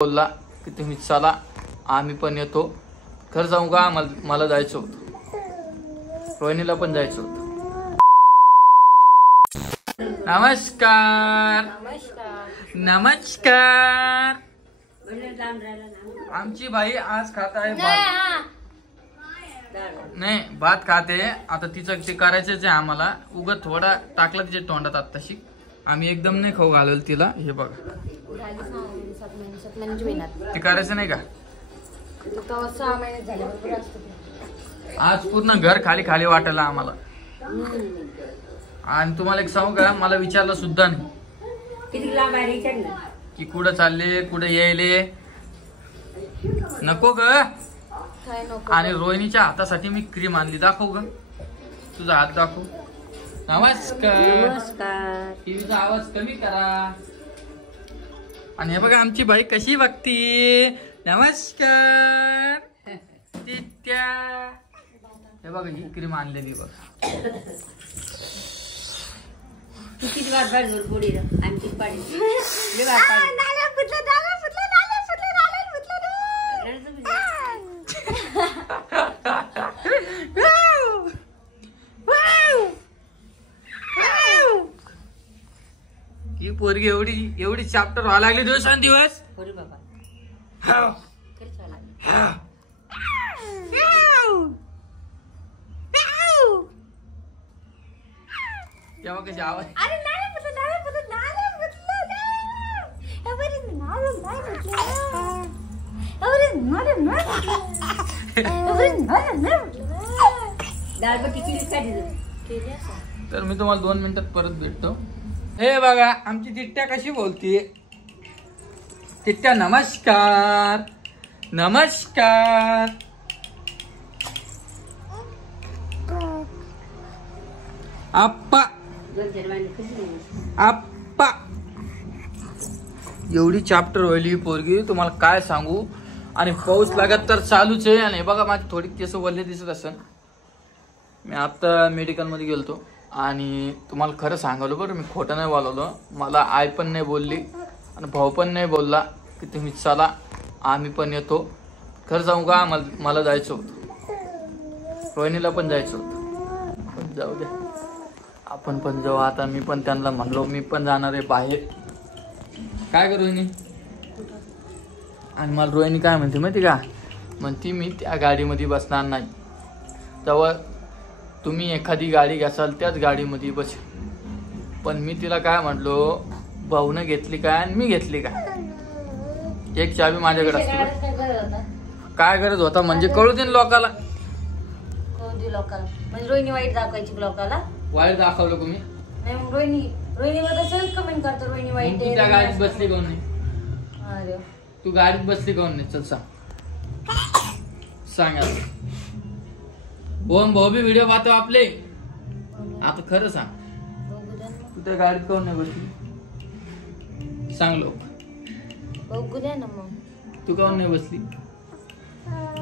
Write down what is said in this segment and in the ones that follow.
बोलला की तुम्ही चला आम्ही पण येतो. खरं जाऊ का मला जायचं होतं, रोहिणीला पण जायचं होतं. नमस्कार नमस्कार. आमची बाई आज खात आहे नाही भात खाते. आता तिचं ते करायचंच आहे आम्हाला. उगत थोडा टाकलं तिच्या तोंडात आत्ताशी. आम्ही एकदम नाही खाऊ घालवलं तिला. हे बघा ते करायचं नाही का. आज पूर्ण घर खाली खाली वाटायला आम्हाला. आणि तुम्हाला एक सांगू का, मला विचारलं सुद्धा नाही की कुठं चालले कुठे यायले. नको ग. आणि रोहिणीच्या हातासाठी मी क्रीम आणली. दाखव ग तुझा हात दाखव. नमस्कार. टीव्हीचा आवाज कमी करा. आणि हे बघा आमची बाई कशी बघती. नमस्कार तित्या. हे बघा ही क्रीम आणलेली बघ. किती वाट बाजूर पुढे आमची पाडी ही पोरगी एवढी चॅप्टर व्हायला लागली दिवसांदिवस. तेव्हा कशी आवाज तर मी तुम्हाला 2 मिनिटात परत भेटतो. हे बघा आमची तिट्ट्या कशी बोलतीये. तिट्ट्या नमस्कार नमस्कार. आप्पा आप्पा. एवढी चॅप्टर व्हायली पोरगी तुम्हाला काय सांगू. आणि पाऊस लागत तर चालूच आहे. आणि बघा माझी थोडी केस वल्ले दिसत असेल. मी आता मेडिकल मध्ये गेलतो आणि तुम्हाला खरं सांगालो बरं, मी खोटं नाही बोलवलं. मला आई पण नाही बोलली आणि भाऊ पण नाही बोलला की तुम्ही चला आम्ही पण येतो. खरं जाऊ का मला जायचं होतं, रोहिणीला पण जायचं होतं. पण जाऊ द्या आपण पण जाऊ. आता मी पण त्यांना म्हणलो मी पण जाणार आहे बाहेर. काय करू रोहिणी. आणि मला रोहिणी काय म्हणते माहिती का, म्हणती मी त्या गाडीमध्ये बसणार नाही. तेव्हा तुम्ही एखादी गाडी घ्याल त्याच गाडीमध्ये बस. पण मी तिला काय म्हटलो, भाऊने घेतली काय आणि मी घेतली काय. एक चावी माझ्याकडे असते. काय गरज होता म्हणजे कळू दे लोकाला. रोहिणी वाईट दाखवायची लोकाला. वाईट दाखवलं तुम्ही. रोहिणी कमेंट करतो रोहिणी वाईट. तू त्या गाडीत बसली कोण नाही. तू गाडीत बसली कोण नाही. चल सांग ओम भाऊ बी व्हिडिओ पाहतो आपले. आता खरं सांग तू त्या गाडीत कोण नाही बसली. सांग लोक बघू द्या ना मग. तू कोण नाही बसली.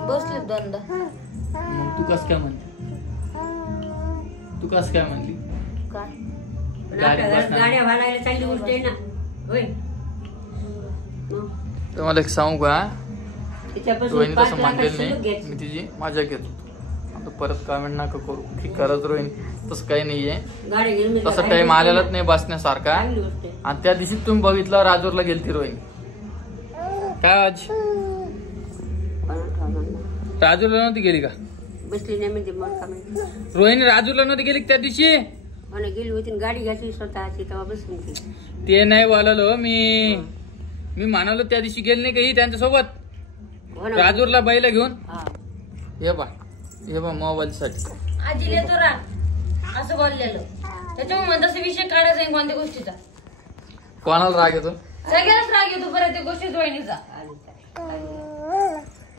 बसले दोनदा. मग तू कस काय म्हणली. तू कस काय म्हणली. गाड्या वाढायला चांगली गोष्ट आहे ना. होय तुम्हाला एक सांगू का, रोहिणी तसं म्हणलेलं नाही. मी तिची मजा घेतो. आता परत कमेंट नका करू की करत रोहिणी. तसं काही नाहीये. तसं टाइम आलेलाच नाही बसण्यासारखा. आणि त्या दिवशी तुम्ही बघितलं राजूरला गेलती रोहिणी. काय आज राजूरला नव्हती गेली का. बसली नाही म्हणजे रोहिणी राजूरला नव्हती गेली त्या दिवशी. गेली होती गाडी घ्यायची स्वतःची तेव्हा बसली. ते नाही बोलालो मी म्हणालो त्या दिवशी गेली नाही काही त्यांच्यासोबत राजूरला बाईला घेऊन. हे बा मोबाईल साठी आजीला तो राग असं बोललेलं. त्याच्यामुळे तसं विषय काढायचा आहे कोणत्या गोष्टीचा. कोणाला राग येतो. सगळ्याच राग येतो परत त्या गोष्टीत रोहिणीचा.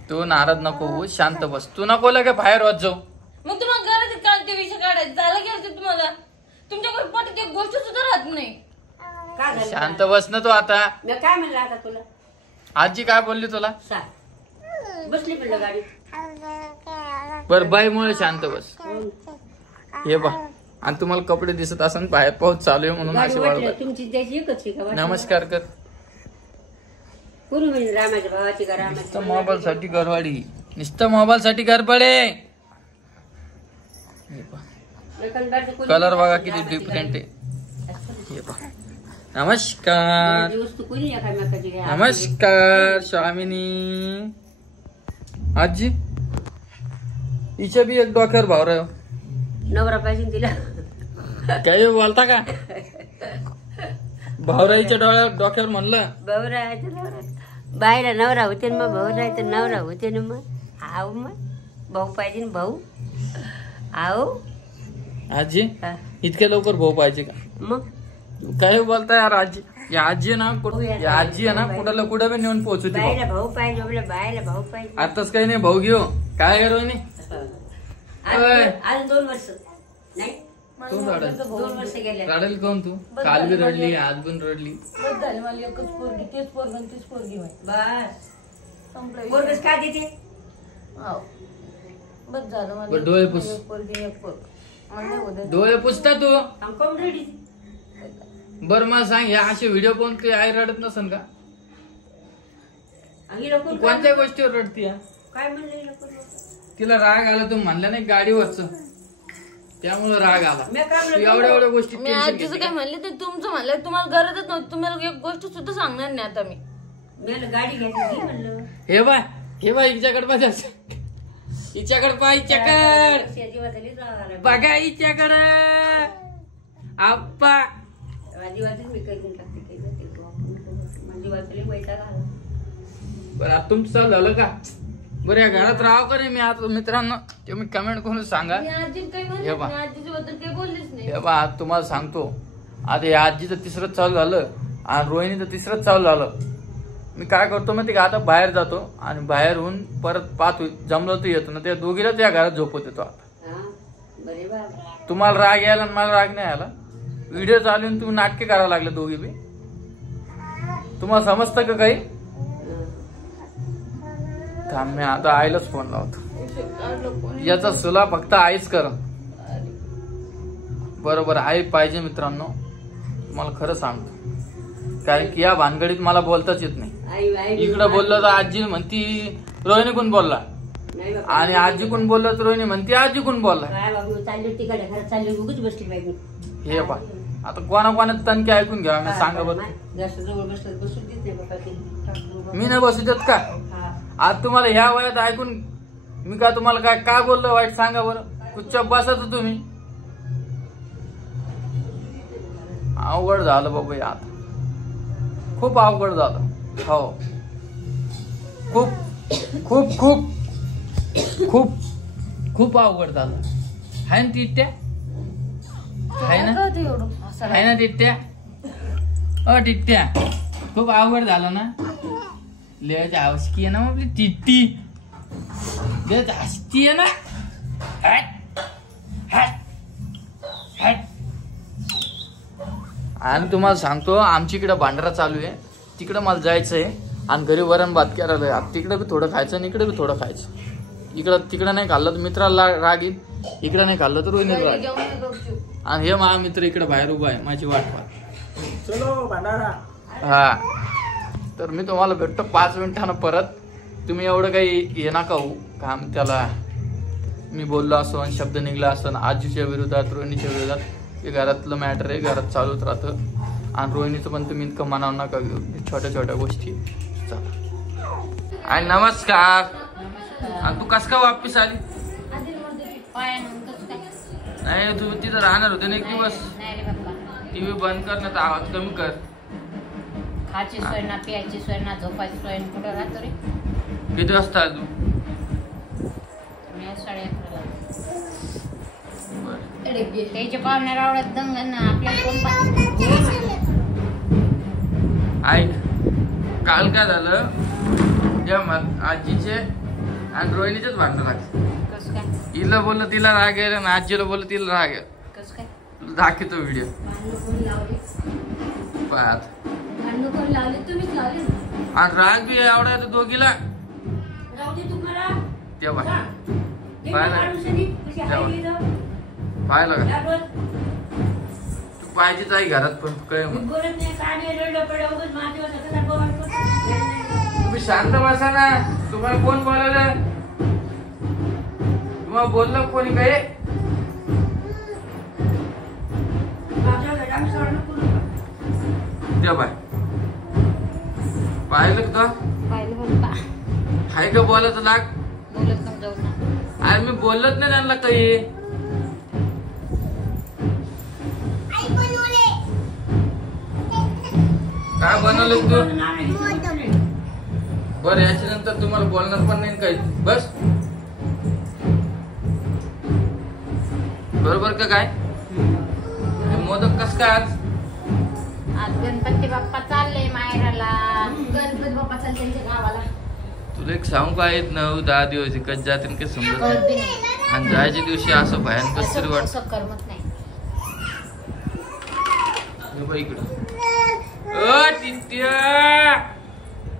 तू नाराज नको हो, शांत बस. तू नको लागे बाहेर वाज जाऊ. मग तुम्हाला गरज काल ते विषय काढायचं झालं की तुम्हाला तुमच्याकडे पटत एक गोष्ट सुद्धा राहत नाही. शांत बस ना तू. आता काय म्हणलं आता तुला आजी काय बोलली तुला. बसली म्हणलं गाडी. बर बाईमुळे शांत बस. हे बा आणि तुम्हाला कपडे दिसत असन बाहेर पाऊस चालू आहे म्हणून असे वाळत. तुमची द्यायची एकच आहे का? नमस्कार कर. कोणी म्हणजे रामाच्या भावाची का नुसतं रामाच्या मोबाईल साठी घरवाडी, नुसतं मोबाईल साठी घर पडे. कलर बघा किती डिफरंट आहे. हे पहा. नमस्कार वस्तू कोणी एकामेकाची घ्या. नमस्कार स्वामिनी. आजी हिच्या बी एक डोक्यावर भाव राह. नवरा पाहिजे तिला. काय बोलता का भावराईच्या डोक्यावर म्हणलं. भाऊरायचं नवरा बायला नवरा होते ना मग भाऊरायचं नवरा होते ना मग. आहो मग भाऊ पाहिजे ना भाऊ. आहो आजी हा. इतक्या लवकर भाऊ पाहिजे का? मग काय बोलता यार आजी. या आजी आहे ना या आजी आहे ना कुठाला कुठं बी नेऊन पोहोचू. बायला भाऊ पाहिजे आपल्या बायला भाऊ पाहिजे. आताच काही नाही भाऊ घेऊ काय करू नाही. आज 2 वर्ष नाही तू रडल 2 वर्ष गेले. रडेल कोण तू. काल बी रडली आज पण रडली. बस झाले मला एकच पोरगी, तेच पोरगं तीच पोरगी माहिती. बस संपलं. पोरगंच का देते. हाव. बस झालं मला. बरं, डोळे पुस. एक पोरगी एक पोरग. मला नाही होत. डोळे पुसता तू. कोण रेडी. बर मला सांग या असे व्हिडिओ कोण ते आई रडत नसन का? तू कोणत्या गोष्टीवर रडती. काय म्हणलं तिला राग आला. तू म्हणला नाही गाडीवरच त्यामुळे राग आला. तू एवढ्या गोष्टी मी आजीचं काय म्हणले ते तुमचं म्हणलं. तुम्हाला गरजच नव्हती. तुम्हाला एक गोष्ट सुद्धा सांगणार नाही आता मी. गाडी घ्यायची म्हणलं. हे बाय हिच्याकडे पाहिजे. हिच्याकडे पाय हिच्याकडे बघा हिच्याकडे आप्पा. माझी वाचली मी काही टाकते माझी वाचली वैताग आला. बरं आता तुमचं चालू झालं का? बरं या घरात राहावं का नाही. मी आता मित्रांनो तुम्ही कमेंट करून सांगा. मी आजी काही म्हणले नाही. आजीच्या बद्दल काही बोललेच नाही. हे बा आज तुम्हाला सांगतो. आता या आजीचं तिसरं चालू झालं आणि रोहिणीचं तिसरं चालू झालं. मी काय करतो माहिती का आता बाहेर जातो आणि बाहेर होऊन परत पाहतो जमलं तर येतो ना. त्या दोघीलाच या घरात झोपत येतो. आता तुम्हाला राग यायला आणि मला राग नाही आला. व्हिडिओ चालून तुम्ही नाटके करायला लागले दोघी बी. तुम्हाला समजतं का काही. थांब मी आता आईलाच फोन लावतो. याचा सुला फक्त आईच कर. बरोबर आई पाहिजे मित्रांनो. तुम्हाला खरं सांगतो कारण की या भानगडीत मला बोलताच येत नाही. इकडं बोललं तर आजी म्हणती रोहिणी कोण बोलला आणि आजी कोण बोललं तर रोहिणी म्हणती आजी कोण बोलला. हे पा आता कोणा तनके ऐकून घ्या. मी सांगा बरं. मी नाही बसू देत का? आज तुम्हाला ह्या वयात ऐकून मी का तुम्हाला काय बोललो वाईट सांगा बरं. कुठच्या बसाच तुम्ही. अवघड झालं बाबा आता. खूप अवघड झालं. हो खूप खूप खूप खूप खूप अवघड झालं. हाय ना तिट्या. हाय ना तिट्या. टिट्ट्या खूप अवघड झालं ना. लयच आवश्यकी आहे ना आपली टिट्टी. लयच हसती आहे ना. आणि तुम्हाला सांगतो आमची इकडे भांडारा चालू आहे. तिकडे मला जायचंय आणि घरी वरण भात करायला. तिकडे बी थोडं खायचं आणि इकडे बी थोडं खायचं. तिकडं नाही खाल्लं तर मित्राला राग येईल. इकडे नाही खाल्लं तर रोहिणी राग. आणि हे माझा मित्र इकडे बाहेर उभा आहे माझी वाट पाहत. चलो भांडारा. हा तर मी तुम्हाला भेटतो 5 मिनिटांना परत. तुम्ही एवढं काही हे नका होऊ काम. त्याला मी बोललो असो आणि शब्द निघला असो आजीच्या विरोधात रोहिणीच्या विरोधात. हे घरातलं मॅटर आहे. घरात चालूच राहतं. आणि रोहिणीचं पण तुम्ही इतकं मनाव नका घेऊ. छोट्या छोट्या गोष्टी. आणि नमस्कार. आणि तू कस का वापिस आली. नाही तू तिथं राहणार होते ना एक दिवस. टीव्ही बंद कर ना तर आवाज कमी कर. खायची सोय ना प्यायची सोय ना झोपायची सोय कुठं राहतो रे. किती वाजता आली तू. मी 11:30 त्याच्या पाहुण्याला आवडत दंग ना आपल्याला कोण. ऐक काल काय झालं. त्या आजीचे आणि रोहिणीचेच भांडण लागले. कसं काय. हिला बोललं तिला राग आहे आणि आजीला बोललं तिला राग आहे. कसं काय. दाखवतो व्हिडिओ. आणि राग बी आवडा येतो दोघीला. तेव्हा पाहिलं का तू पाहिजेच आई घरात पण काय तुम्ही शांत बसा ना. तुम्हाला कोण बोलवलं? तुम्हाला बोललं कोणी काय? द्या बाय. पाहिलं का? पाहिलं पप्पा. हाय का बोलायचं लाग? बोलत नव्हतं जाऊ ना. अरे मी बोलत नाही त्यांना काही. काय बनवलं तू? बरं याच्या नंतर तुम्हाला बोलणार पण नाही काही. बस बरोबर का काय? हे मोदक कस काय आज? आज गणपती बाप्पा चालले माहेराला. गणपती बाप्पा चालले त्यांच्या गावाला. तुला एक सांगू का? आहेत 9-10 दिवस कच जातील काही समजत नाही. कळत बी नाही. आणि जायच्या दिवशी असं भयान कस तरी वाटत. असं करमत नाही. इकडं ओ टिट्या,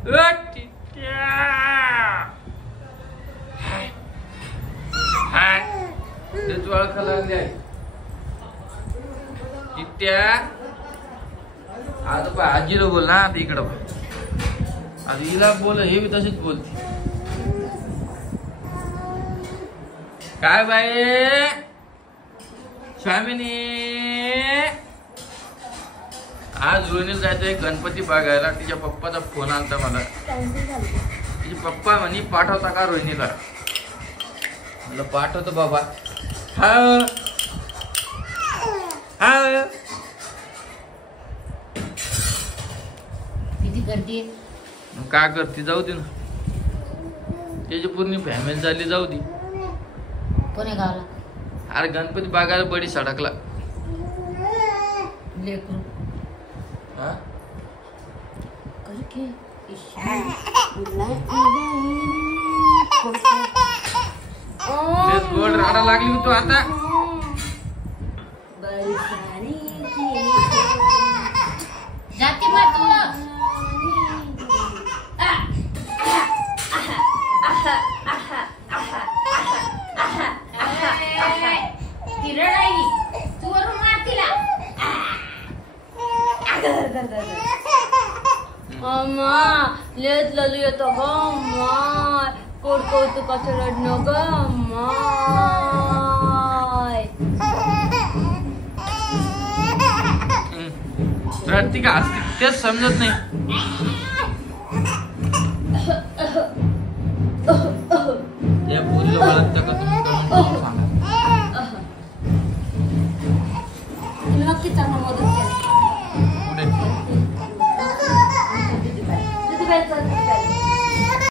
ओ टिट्या. हाय तेच ओळखा लागली आहे टिट्या. आता पहा आजीला बोल ना. आता इकडं पहा. आता हिला बोल. हे बी तशीच बोलते. काय बाई स्वामिनी? आज रोहिणीला जायचंय गणपती बघायला. तिच्या पप्पाचा फोन आलता मला. तिचे पप्पा म्हणे पाठवता का रोहिणीला? म्हणलं पाठवतो बाबा. हा हा. किती गर्दी आहे. मग काय करते? जाऊ दे ना. त्याची पूर्ण फॅमिली चालली. जाऊ दे. कोण्या गावाला? अरे गणपती बघायला बडी सडकला. लेकरू. हा कर की. तेच गोड राडा लागली तू आता. जाती मग तू. ती रडायली. तू वरून मार तिला. अम्मा लेत ललू येतो ग. अम्मा कोड कौतुकाचं रडणं ग. अम्मा रडती का हसती तेच समजत नाही.